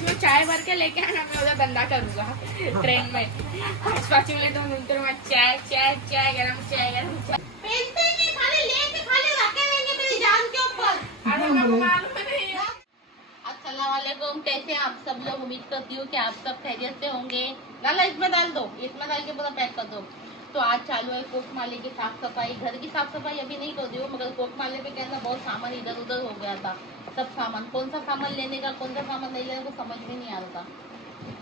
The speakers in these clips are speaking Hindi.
इसमें चाय भर के लेके आना, मैं उधर धंधा करूंगा ट्रेन में। आसपास में तो उतर मैं चाय चाय चाय गरम चाय गरम चाय पहनते नहीं, खाली लेके खाली रखे रहेंगे मेरी जान के ऊपर। अरे मैं मालूम नहीं। अस्सलाम वालेकुम, कैसे हैं आप सब लोग? उम्मीद करती हूँ कि आप सब खैरियत से होंगे। लाला इसमें डाल दो, इसमें डाल के पूरा पैक कर दो। तो आज चालू है कोटमाले की साफ सफाई। घर की साफ सफाई अभी नहीं कर रही हूँ, मगर कोटमाले पे क्या है ना, बहुत सामान इधर उधर हो गया था। सब सामान, कौन सा सामान लेने का कौन सा सामान नहीं लेने को समझ में नहीं आ रहा था,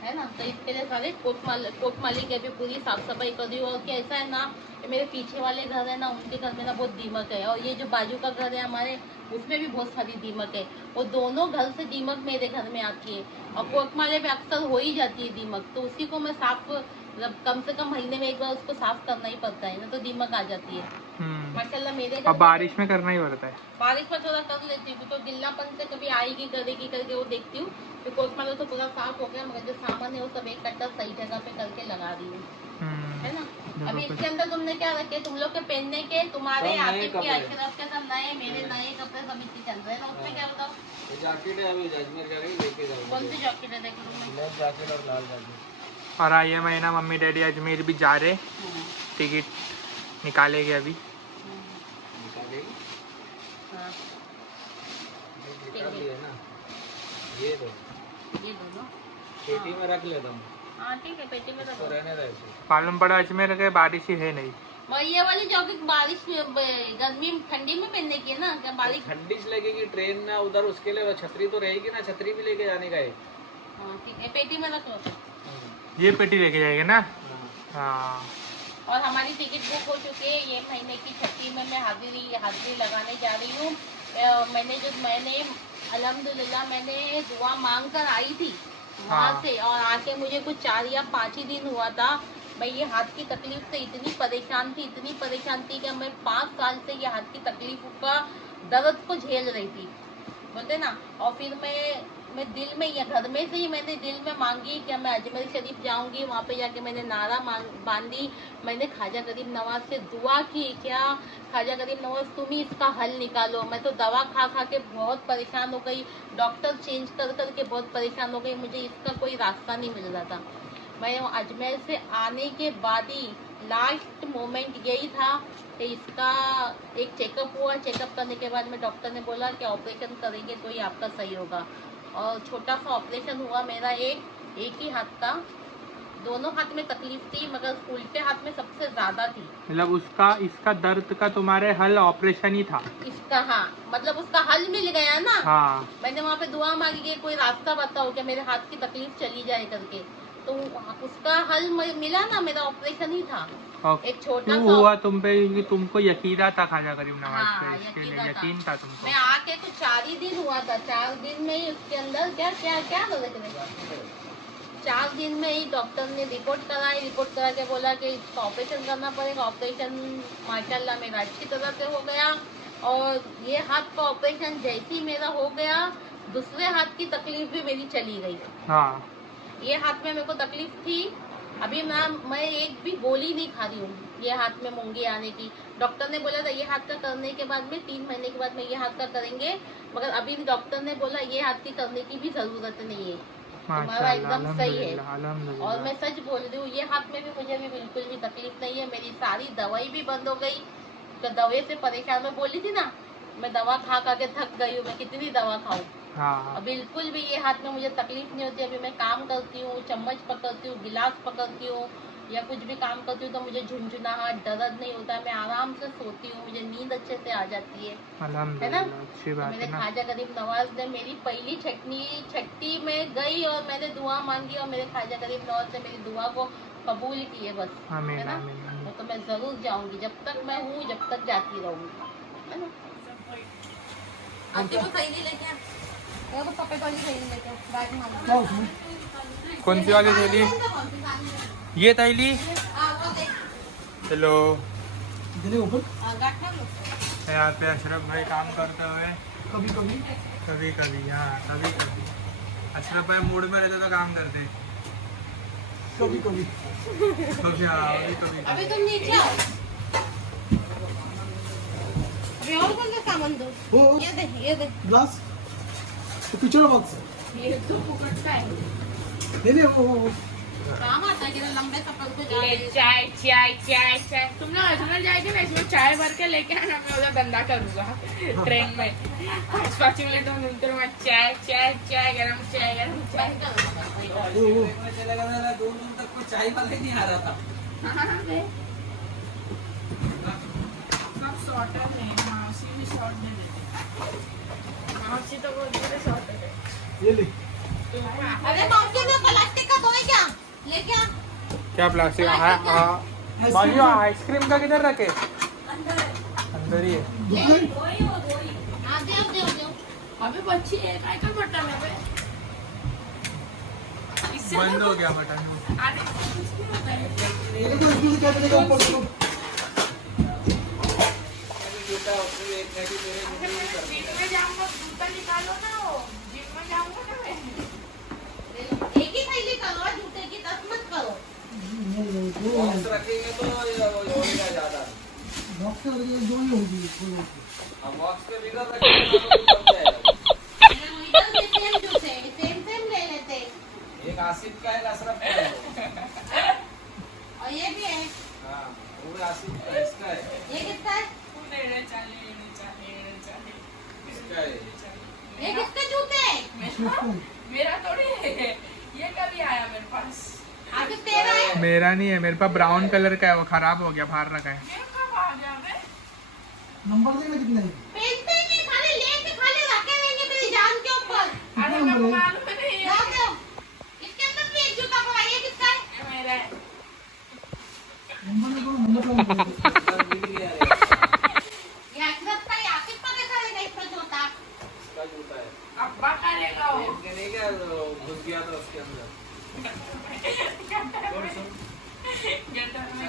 है ना। तो इसके लिए सारे कोटमाले की अभी पूरी साफ सफाई कर दी हूँ। और क्या ऐसा है ना, मेरे पीछे वाले घर है ना, उनके घर में ना बहुत दीमक है। और ये जो बाजू का घर है हमारे, उसमें भी बहुत सारी दीमक है। वो दोनों घर से दीमक मेरे घर में आती है। और कोटमाले पे अक्सर हो ही जाती है दीमक, तो उसी को मैं साफ, मतलब कम से कम महीने में एक बार उसको साफ करना ही पड़ता है ना, तो दीमक आ जाती है। माशाल्लाह मेरे घर बारिश में करना ही पड़ता है। बारिश में थोड़ा कर लेती हूँ, तो गिल्लापन से कभी आएगी करेगी करके वो देखती हूँ। तो कोटमाला तो पूरा साफ हो गया, मगर जो सामान है वो सब एक कट्टा सही जगह पे करके लगा रही हूँ, है ना। अभी इसके अंदर तुमने क्या रखे? तुम लोग के पहनने के, तुम्हारे आतिफ के अशरफ के सब नए, मेरे नए कपड़े सब इतने चल रहे हैं ना। उसमें क्या बताओ? जैकेट है, अभी अजमेर जा रही लेके जाऊंगा। कौन सी जैकेट है? देखो तुमने ब्लैक जैकेट और लाल जैकेट। और ये महीना मम्मी डैडी अजमेर भी जा रहे, टिकट निकालेंगे अभी। निकालेगी? हाँ निकाल लिए ना, ये दो दोनों पेटी में रख लेता हूँ। हाँ ठीक है, पेटी में तो रखो। रहने दे ऐसे। मालूम पड़ा अजमेर के बारिश ही है नहीं। ये वाली जैकेट बारिश में, गर्मी ठंडी में पहनने की है ना, क्या बारिश? ठंडी से लगेगी ट्रेन में उधर, उसके लिए छतरी तो रहेगी ना, छतरी भी लेके जाने का है। हाँ ठीक है, पेटी में रख लो। ये पेटी लेके जाएंगे ना। हाँ। और हमारी टिकट बुक हो चुकी है। ये महीने की 36 में मैं हाजिरी लगाने जा रही हूँ। मैंने अल्हम्दुलिल्लाह मैंने दुआ मांग कर आई थी वहाँ से, और आके मुझे कुछ 4 या 5 ही दिन हुआ था। मैं ये हाथ की तकलीफ से इतनी परेशान थी कि मैं 5 साल से ये हाथ की तकलीफ का दर्द को झेल रही थी, बोलते ना। और फिर मैं दिल में, या घर में से ही मैंने दिल में मांगी कि मैं अजमेर शरीफ जाऊंगी। वहाँ पे जाके मैंने नारा बांधी, मैंने ख्वाजा गरीब नवाज से दुआ की, क्या ख्वाजा गरीब नवाज तुम ही इसका हल निकालो। मैं तो दवा खा खा के बहुत परेशान हो गई, डॉक्टर चेंज कर के बहुत परेशान हो गई, मुझे इसका कोई रास्ता नहीं मिल रहा था। मैं अजमेर से आने के बाद ही लास्ट मोमेंट यही था कि इसका एक चेकअप हुआ। चेकअप करने के बाद में डॉक्टर ने बोला कि ऑपरेशन करेंगे तो ही आपका सही होगा। और छोटा सा ऑपरेशन हुआ मेरा, एक ही हाथ का। दोनों हाथ में तकलीफ थी, मगर उल्टे हाथ में सबसे ज्यादा थी। मतलब इसका दर्द का तुम्हारे हल ऑपरेशन ही था इसका, हाँ मतलब उसका हल मिल गया ना। हाँ। मैंने वहाँ पे दुआ मांगी कि कोई रास्ता बताओ कि मेरे हाथ की तकलीफ चली जाए करके, तो उसका हल मिला ना, मेरा ऑपरेशन ही था। एक छोटा सा हुआ तुम पे, क्योंकि तुमको यकीन था ख्वाजा गरीब नवाज पे, हाँ, इसके लिए यकीन था तुमको। मैं आके तो 4 ही दिन हुआ था, 4 दिन में ही उसके अंदर क्या 4 दिन में ही डॉक्टर ने रिपोर्ट करा के बोला कि इसका ऑपरेशन करना पड़ेगा। ऑपरेशन माशाल्लाह मेरा अच्छी तरह से हो गया। और ये हाथ का ऑपरेशन जैसे ही मेरा हो गया, दूसरे हाथ की तकलीफ भी मेरी चली गई। हाँ। ये हाथ में मेरे को तकलीफ थी, अभी मैं एक भी गोली नहीं खा रही हूँ ये हाथ में मूंगी आने की। डॉक्टर ने बोला था ये हाथ का करने के बाद में 3 महीने के बाद में ये हाथ का करेंगे, मगर अभी डॉक्टर ने बोला ये हाथ की करने की भी जरूरत नहीं है, तुम्हारा एकदम सही है। और मैं सच बोल रही हूँ, ये हाथ में भी मुझे भी बिल्कुल भी तकलीफ नहीं है। मेरी सारी दवाई भी बंद हो गई, तो दवाई से परेशान मैं बोली थी ना, मैं दवा खा के थक गई हूँ, मैं कितनी दवा खाऊं। हाँ। बिल्कुल भी ये हाथ में मुझे तकलीफ नहीं होती। अभी मैं काम करती हूँ, चम्मच पकड़ती हूँ, गिलास पकड़ती हूँ, या कुछ भी काम करती हूँ तो मुझे झुंझुनाहट दर्द नहीं होता। मैं आराम से सोती हूँ, मुझे नींद अच्छे से आ जाती है ना। अच्छी बात मेरे है ना। ख्वाजा गरीब नवाज ने मेरी पहली छठी में गई और मैंने दुआ मांगी, और मेरे ख्वाजा गरीब नवाज ने मेरी दुआ को कबूल की है बस, है ना। तो मैं जरूर जाऊंगी, जब तक मैं हूँ जब तक जाती रहूंगी, है ना। आपके वो सही नहीं लेके वो तो पपे वाली थैली लेके बैग में कौन सी वाली थैली? ये थैली। हेलो, यहाँ पे अशरफ भाई काम करते हुए कभी कभी हाँ कभी अशरफ भाई मूड में रहते तो काम करते, कभी हाँ अभी तुम नीचे आओ, अभी और कौन सा सामान दो? ये दे ग्लास, तो पीछे बॉक्स ये तो फुकटता है। काम आता है कि लंबे सफर को जा ले चाय चाय चाय चाय। तुम लोग अजमेर जाएंगे ना, इसमें चाय भर के लेके आना, मैं उधर धंधा करूंगा ट्रेन में। 5 मिनट में उतरूंगा, चाय चाय चाय, गरम चाय गरम चाय। चलेगा ना, दूर दूर तक कोई चाय वाला ही नहीं आ रहा था। सब शॉर्टर है, मासी भी शॉर्ट दे देते। मासी तो बोलती है शॉर्टर है। अरे मौसी में प्लास्टिक का दो है क्या? लेके आ। क्या प्लास्टिक? हाँ हाँ मालियो, आइसक्रीम का किधर रखे? अंदर ही है। हाँ दे। अबे बच्ची है, काय का बटन है बे? इससे बंद हो गया बटन। अरे कुछ नहीं होता है। जूता उसमें एक घड़ी मेरे मुंह में कर जिम में जाऊंगा, जूता निकालो ना, वो जिम में जाऊंगा ना मैं। एक ही थैली करो, जूते की 10 मत करो। बॉक्स रखेंगे तो ये होगा ज्यादा। अब बॉक्स पे बिगड़ रखेंगे तो बन जाएगा। इधर से सेम जूते, सेम ले लेते। एक आसिफ का है, अशरफ का है। और ये भी है। हाँ, वो भी आसिफ का है, इसका है। ये किसका है? लेने चाहिए। इसका है। ये किसके जूते हैं? मेरा थोड़ी है, ये कभी आया मेरे पास। आगे तेरा है। मेरा नहीं है, मेरे पास ब्राउन कलर का है, वो खराब हो गया, बाहर रखा है। ये कब आ गया बे? पहनते नहीं, खाली लेके खाली रखे रहेंगे मेरी जान के ऊपर। अरे मेरे को मालूम ही नहीं है। ला दो। इसके अंदर भी एक जूता पड़ा है, ये किसका है? ये मेरा है। मिल गया रे। ये अशरफ का, ये आसिफ का कैसा रहेगा इसका जूता? इसका जूता है। अब्बा का लेगा वो। पेन के नहीं क्या घुस गया था उसके अंदर। गटर में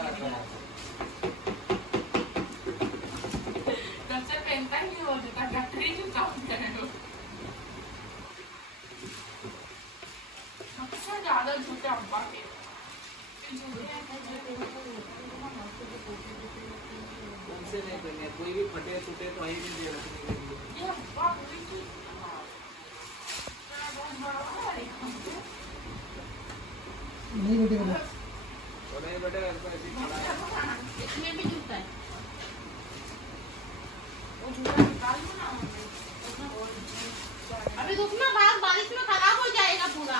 तब से पहनता ही नहीं वो जूता, गटर ही जूता होता है वो। सबसे ज्यादा जूते अब्बा के। उनसे नहीं पहने, कोई भी फटे टूटे तो वहीं भी दे रखने के लिए। ये अब्बा बोली थी। बहुत बड़ा है। तो नहीं बेटे, घर पर ऐसे ही खड़ा है। इसमें भी जूता है। वो जूता निकाल दो ना मम्मी। अभी रुकना, बारिश में खराब हो जाएगा पूरा।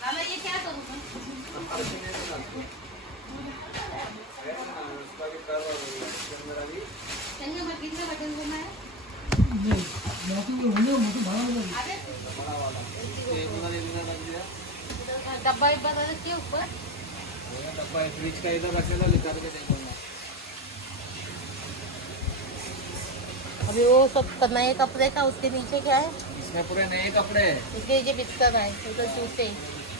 लाला ये क्या करूँ मैं? पसीने से लगते हैं। है ना, उसका भी कर और इसके अंदर अभी चंगे में कितने बटन को मैं? अरे बड़ा वाला। ये उधर लग गया। डब्बा बदल के ऊपर। ये डब्बा है, फ्रिज का इधर रखेगा, निकाल के देखूंगा। अभी वो सब नए कपड़े का उसके नीचे क्या है? इसमें पूरे नए कपड़े हैं। इसके नीचे बिस्तर है, उधर जूते।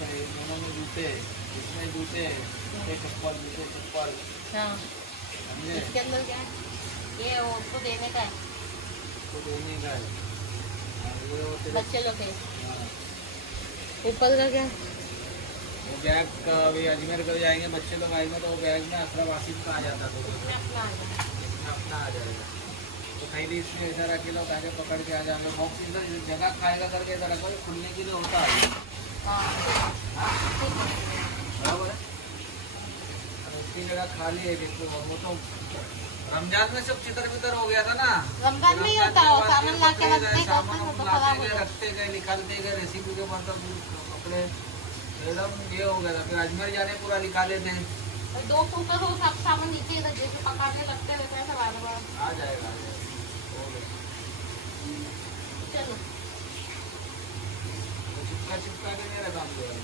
दोनों में जूते, इसमें जूते, चप्पल, जूते चप्पल। हाँ, समझे? इसके अंदर क्या है? ये वो उसको देने का है, तो दोनों का है। और ये वो तेरे- बच्चे लोग है। हाँ। ऊपर का क्या? वो बैग का अभी अजमेर कर जाएंगे, बच्चे लोग आएंगे तो वो बैग में अशरफ आसिफ का आ जाता तो इसमें अपना आ जाए। इसमें अपना आ जाएगा। तो थैली इसमें इधर रखे लो, आगे पकड़ के आ जाएंगे। बॉक्स इधर जगह खाएगा करके इधर रखो, खुलने के लिए होता है। हाँ, बराबर है। और उसकी जगह खाली है, देखो वो तो रमजान में सब चितर बितर हो गया था ना। रमजान में ही होता है, सामान ला के रखते सामान तो लाते खराब हो गए, जाता है। रखते गए, निकालते गए, रेसिपी के मतलब कपड़े एकदम ये हो गया था। फिर अजमेर जाने पूरा निकाले थे। और 2 फुट हो, सब सामान नीचे इधर जैसे पकाने लगते रहते हैं सब बार बार। आ जाएगा, हो गया। चलो तो चिपका के नहीं रखा हमको यार।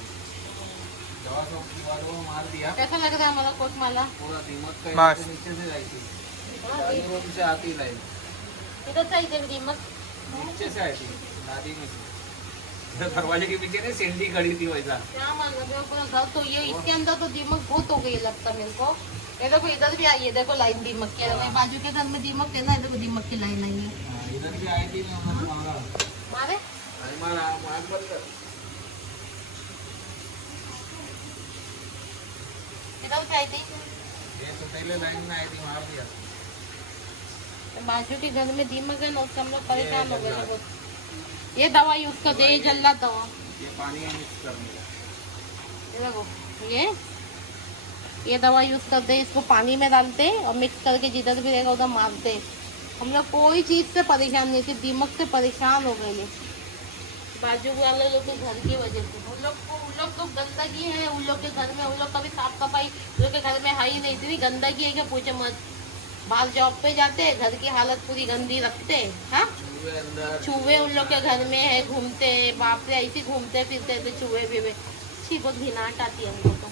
दवा सब वालों को मार दिया कैसा लग रहा है हमारा कोट माला? पूरा दीमक का बस। नीचे से आई थी, दादी रूम से आती लाइन इधर से इधर दीमक। नीचे से आई थी दादी में से। दरवाजे के पीछे ना सिंडी खड़ी थी वैसा। क्या मान लो पूरा घर तो ये इसके अंदर तो दीमक बहुत हो गई लगता है मेरे को। ये देखो इधर भी आई है, देखो लाइन दीमक की। देखो बाजू के घर में दीमक है ना, देखो दीमक की लाइन आई है। हाँ, इधर भी आई थी, मैं उन्होंने मारा। मारे अरे मारा, आँख बंद कर। इधर से आई थी, ये तो पहले लाइन में आई थी, मार दिया। बाजू के घर में दीमक है ना, उससे हम लोग परेशान हो गए थे बहुत। ये दवा यूज कर दे, ये जल्लाद दवा। ये पानी है मिक्स करने का। ये देखो, ये दवा यूज करते हैं, इसको पानी में डालते और मिक्स करके जिधर भी रहेगा उधर मारते। हम लोग कोई चीज़ से परेशान नहीं थे, दिमाग से परेशान हो गए बाजू वाले लोग के घर की वजह से। उन लोग तो गंदगी है उन लोग के घर में, उन लोग कभी साफ सफाई उन लोग के घर में है ही नहीं, इतनी गंदगी है कि पूछे मत। बाहर जॉब पे जाते, घर की हालत पूरी गंदी रखते। हाँ, चूहे अंदर, चूहे उन लोग के घर में है, घूमते, बाप रे ऐसे घूमते फिरते थे चूहे भी। छी, बहुत घिनाहट आती है हमको तो।